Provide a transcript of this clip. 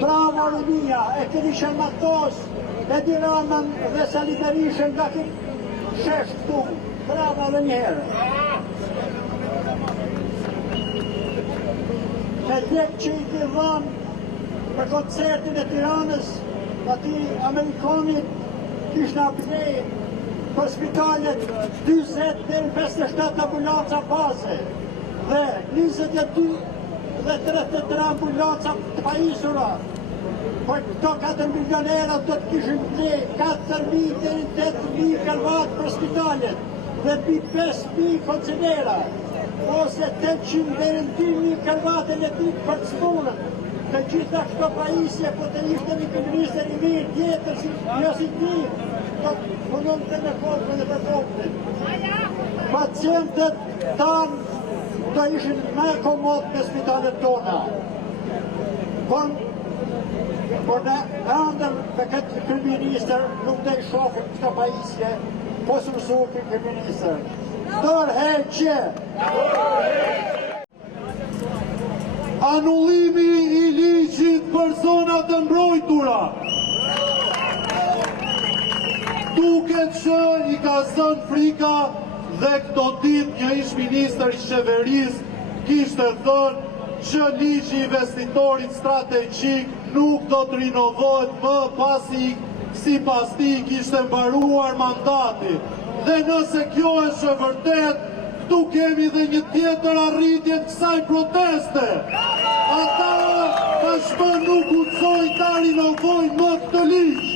Bravo Rumia, e kërishen Matos, e Diranën dhe Sali Berishën nga këtë shesh këtu. Bravo dhe njëherë. Me lek që i të dhënë për koncertin e Tiranës, ati Amerikanit kishtë në apnej për spitalet 20 dhe 57 ambulanca base dhe 22 dhe 33 ambulanca të pajisura. Por këto 4 milionera do të kishin të 4.000 dhe 8.000 kërvat për spitalet dhe 5.000 koncenera ose 800 dhe 2.000 kërvat e letit për të smurën. Të gjitha këto pajisje, po të ishte një këminister i mirë tjetër, si ti, do të punon të me folkën e për folkën. Pacientët tanë do ishin me komod me spitalet tona. Por në andër me këtë kryeministër nuk dhe i shofim këto pajisje, po së mësukin kryeministër. Tërheqje! Anullimi i ligjit për zonat e mbrojtura. Duket që i ka zënë frika dhe këto ditë një ish-ministër i qeverisë kishte thënë që ligji i investitorit strategjik nuk do të rinovohet më pasi sipas tij kishte mbaruar mandati. Dhe nëse kjo është e vërtetë, këtu kemi dhe një tjetër arritje të kësaj proteste. Ata tashmë nuk guxojnë ta rinovojnë më këtë ligj.